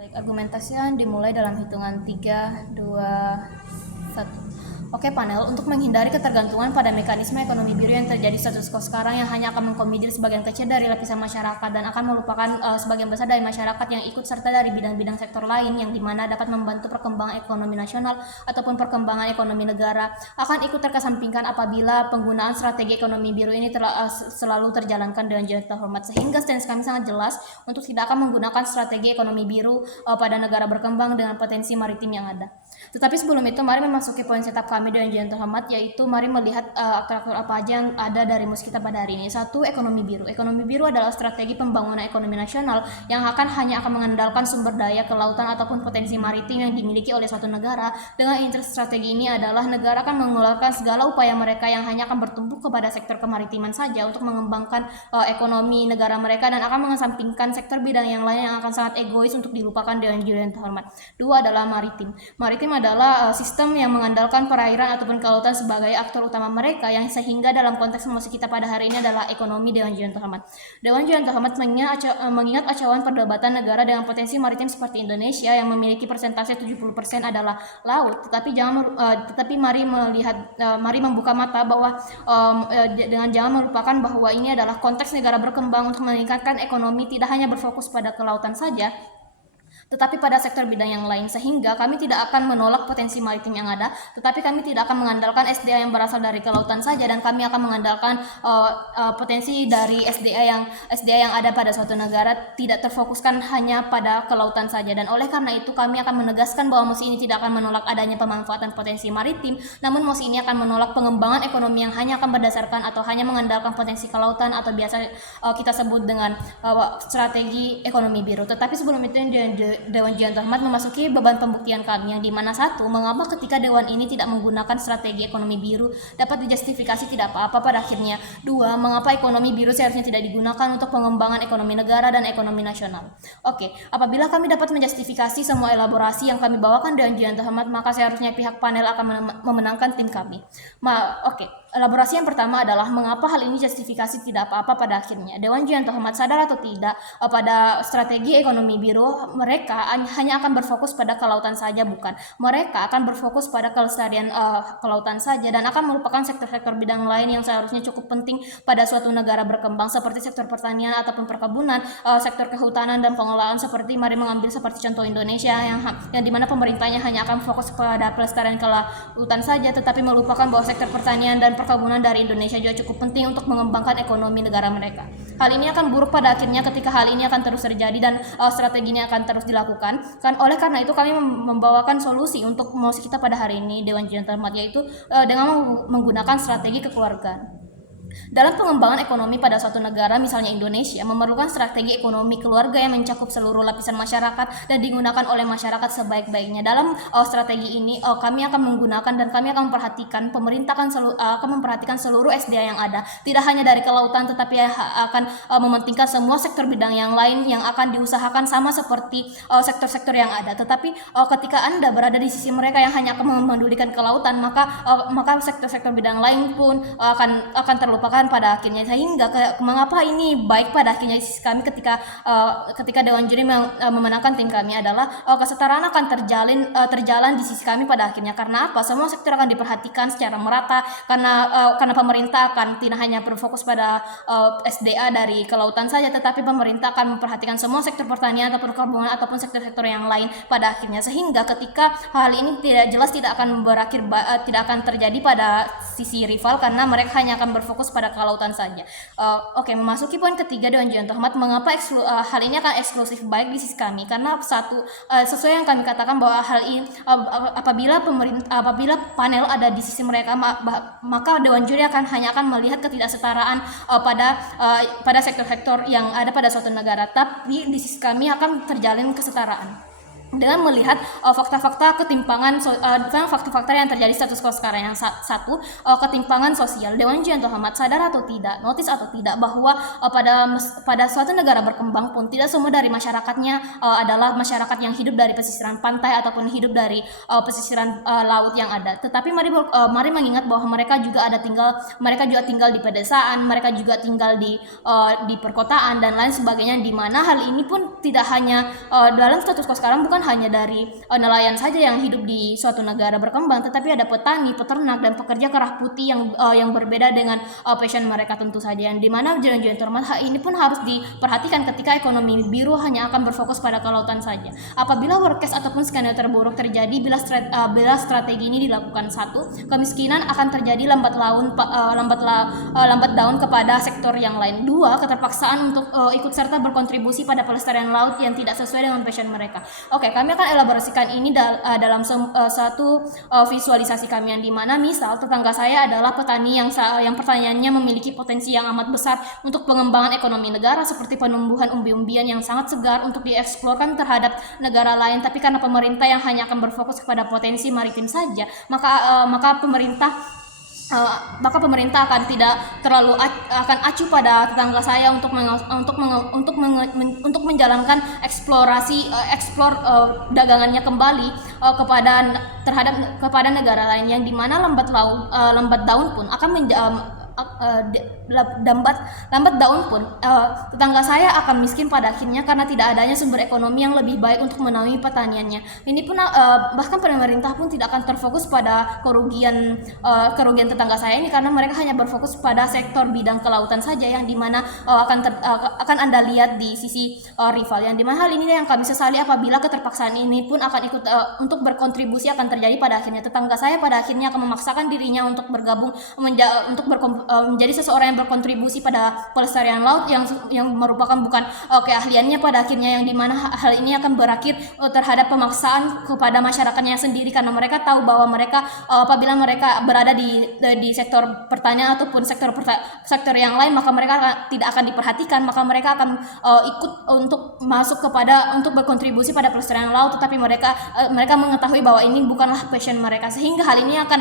Baik, argumentasi dimulai dalam hitungan 3, 2, 1. Oke panel, untuk menghindari ketergantungan pada mekanisme ekonomi biru yang terjadi status quo sekarang yang hanya akan mengakomodir sebagian kecil dari lapisan masyarakat dan akan melupakan sebagian besar dari masyarakat yang ikut serta dari bidang-bidang sektor lain yang dimana dapat membantu perkembangan ekonomi nasional ataupun perkembangan ekonomi negara, akan ikut terkesampingkan apabila penggunaan strategi ekonomi biru ini selalu terjalankan dengan jalan terhormat. Sehingga stance kami sangat jelas untuk tidak akan menggunakan strategi ekonomi biru pada negara berkembang dengan potensi maritim yang ada. Tetapi sebelum itu, mari memasuki poin setup kami dengan jalan terhormat, yaitu mari melihat aktor-aktor apa aja yang ada dari mus kita pada hari ini. 1. Ekonomi biru. Ekonomi biru adalah strategi pembangunan ekonomi nasional yang hanya akan mengandalkan sumber daya kelautan ataupun potensi maritim yang dimiliki oleh suatu negara. Dengan strategi ini adalah negara akan mengeluarkan segala upaya mereka yang hanya akan bertumbuh kepada sektor kemaritiman saja untuk mengembangkan ekonomi negara mereka dan akan mengesampingkan sektor bidang yang lain yang akan sangat egois untuk dilupakan dengan jalan terhormat. 2 adalah maritim. Maritim adalah sistem yang mengandalkan perairan ataupun kelautan sebagai aktor utama mereka yang sehingga dalam konteks emosi kita pada hari ini adalah ekonomi Dewan Jalan Terhormat. Dewan Jalan Terhormat mengingat acauan perdebatan negara dengan potensi maritim seperti Indonesia yang memiliki persentase 70% adalah laut, tetapi mari membuka mata bahwa dengan jangan melupakan bahwa ini adalah konteks negara berkembang untuk meningkatkan ekonomi tidak hanya berfokus pada kelautan saja, tetapi pada sektor bidang yang lain, sehingga kami tidak akan menolak potensi maritim yang ada, tetapi kami tidak akan mengandalkan SDA yang berasal dari kelautan saja, dan kami akan mengandalkan potensi dari SDA yang ada pada suatu negara, tidak terfokuskan hanya pada kelautan saja. Dan oleh karena itu kami akan menegaskan bahwa MOS ini tidak akan menolak adanya pemanfaatan potensi maritim, namun MOS ini akan menolak pengembangan ekonomi yang hanya akan berdasarkan atau hanya mengandalkan potensi kelautan atau biasa kita sebut dengan strategi ekonomi biru. Tetapi sebelum itu Dewan Jalan Terhormat memasuki beban pembuktian kami, yang dimana 1. Mengapa ketika Dewan ini tidak menggunakan strategi ekonomi biru dapat dijustifikasi tidak apa-apa pada akhirnya. 2. Mengapa ekonomi biru seharusnya tidak digunakan untuk pengembangan ekonomi negara dan ekonomi nasional. Oke, apabila kami dapat menjustifikasi semua elaborasi yang kami bawakan Dewan Jalan Terhormat, maka seharusnya pihak panel akan memenangkan tim kami. Elaborasi yang pertama adalah mengapa hal ini justifikasi tidak apa-apa pada akhirnya. Dewan Jalan Terhormat sadar atau tidak pada strategi ekonomi biru, mereka hanya akan berfokus pada kelautan saja, bukan. Mereka akan berfokus pada kelestarian kelautan saja dan akan melupakan sektor-sektor bidang lain yang seharusnya cukup penting pada suatu negara berkembang seperti sektor pertanian ataupun perkebunan, sektor kehutanan dan pengelolaan seperti mari mengambil seperti contoh Indonesia yang dimana pemerintahnya hanya akan fokus pada pelestarian kelautan saja, tetapi melupakan bahwa sektor pertanian dan perkebunan dari Indonesia juga cukup penting untuk mengembangkan ekonomi negara mereka. Hal ini akan buruk pada akhirnya ketika hal ini akan terus terjadi dan strategi ini akan terus dilakukan. Oleh karena itu kami membawakan solusi untuk mosi kita pada hari ini Dewan Jalan Terhormat, yaitu dengan menggunakan strategi kekeluargaan. Dalam pengembangan ekonomi pada suatu negara, misalnya Indonesia, memerlukan strategi ekonomi keluarga yang mencakup seluruh lapisan masyarakat dan digunakan oleh masyarakat sebaik-baiknya. Dalam strategi ini, kami akan menggunakan dan kami akan memperhatikan, pemerintah akan memperhatikan seluruh SDA yang ada, tidak hanya dari kelautan, tetapi akan mementingkan semua sektor bidang yang lain yang akan diusahakan sama seperti sektor-sektor yang ada. Tetapi ketika Anda berada di sisi mereka yang hanya akan memedulikan kelautan, maka sektor-sektor bidang lain pun akan terlupakan pada akhirnya, sehingga mengapa ini baik pada akhirnya sisi kami ketika Dewan Juri memenangkan tim kami adalah kesetaraan akan terjalan di sisi kami pada akhirnya. Karena apa? Semua sektor akan diperhatikan secara merata karena pemerintah akan tidak hanya berfokus pada SDA dari kelautan saja, tetapi pemerintah akan memperhatikan semua sektor pertanian atau perkebunan ataupun sektor-sektor yang lain pada akhirnya, sehingga ketika hal ini tidak akan terjadi pada sisi rival karena mereka hanya akan berfokus pada kelautan saja. Oke, memasuki poin ketiga Dewan Jalan Terhormat, mengapa hal ini akan eksklusif baik di sisi kami? Karena sesuai yang kami katakan bahwa hal ini apabila panel ada di sisi mereka, maka Dewan Juri hanya akan melihat ketidaksetaraan pada sektor-sektor yang ada pada suatu negara, tapi di sisi kami akan terjalin kesetaraan. dengan melihat fakta-fakta ketimpangan fakta-fakta yang terjadi status quo sekarang. Yang satu, ketimpangan sosial. Dewan Ujian Terhormat sadar atau tidak, notice atau tidak, bahwa pada suatu negara berkembang pun tidak semua dari masyarakatnya adalah masyarakat yang hidup dari pesisiran pantai ataupun hidup dari pesisiran laut yang ada. Tetapi mari mengingat bahwa mereka juga tinggal di pedesaan, mereka juga tinggal di perkotaan dan lain sebagainya, di mana hal ini pun tidak hanya dalam status quo sekarang bukan hanya dari nelayan saja yang hidup di suatu negara berkembang, tetapi ada petani, peternak, dan pekerja kerah putih yang berbeda dengan passion mereka tentu saja. Yang dimana Ujian Terhormat hal ini pun harus diperhatikan ketika ekonomi biru hanya akan berfokus pada kelautan saja. Apabila worst case ataupun skenario terburuk terjadi bila strategi ini dilakukan, satu, kemiskinan akan terjadi lambat daun kepada sektor yang lain. Dua, keterpaksaan untuk ikut serta berkontribusi pada pelestarian laut yang tidak sesuai dengan passion mereka. Oke, kami akan elaborasikan ini dalam satu visualisasi kami, yang dimana misal tetangga saya adalah petani yang pertaniannya memiliki potensi yang amat besar untuk pengembangan ekonomi negara, seperti penumbuhan umbi-umbian yang sangat segar untuk dieksplorkan terhadap negara lain. Tapi karena pemerintah yang hanya akan berfokus kepada potensi maritim saja, maka pemerintah akan tidak terlalu akan acuh pada tetangga saya untuk menjalankan eksplor dagangannya kembali kepada negara lain, yang dimana lambat daun pun tetangga saya akan miskin pada akhirnya karena tidak adanya sumber ekonomi yang lebih baik untuk menaungi pertaniannya. Ini pun bahkan pemerintah pun tidak akan terfokus pada kerugian tetangga saya ini, karena mereka hanya berfokus pada sektor bidang kelautan saja, yang dimana akan Anda lihat di sisi rival, yang dimana hal ini yang kami sesali apabila keterpaksaan ini pun akan ikut untuk berkontribusi akan terjadi pada akhirnya. Tetangga saya pada akhirnya akan memaksakan dirinya untuk bergabung menjadi seseorang yang berkontribusi pada pelestarian laut yang merupakan bukan keahliannya pada akhirnya, yang dimana hal ini akan berakhir terhadap pemaksaan kepada masyarakatnya sendiri, karena mereka tahu bahwa apabila mereka berada di sektor pertanian ataupun sektor yang lain, maka mereka tidak akan diperhatikan, maka mereka akan ikut untuk untuk berkontribusi pada pelestarian laut, tetapi mereka mengetahui bahwa ini bukanlah passion mereka, sehingga hal ini akan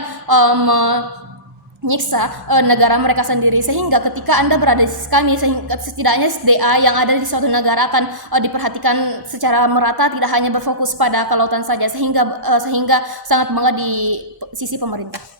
menyiksa negara mereka sendiri. Sehingga ketika Anda berada di sisi kami, setidaknya SDA yang ada di suatu negara akan diperhatikan secara merata, tidak hanya berfokus pada kelautan saja, sehingga sangat bangga di sisi pemerintah.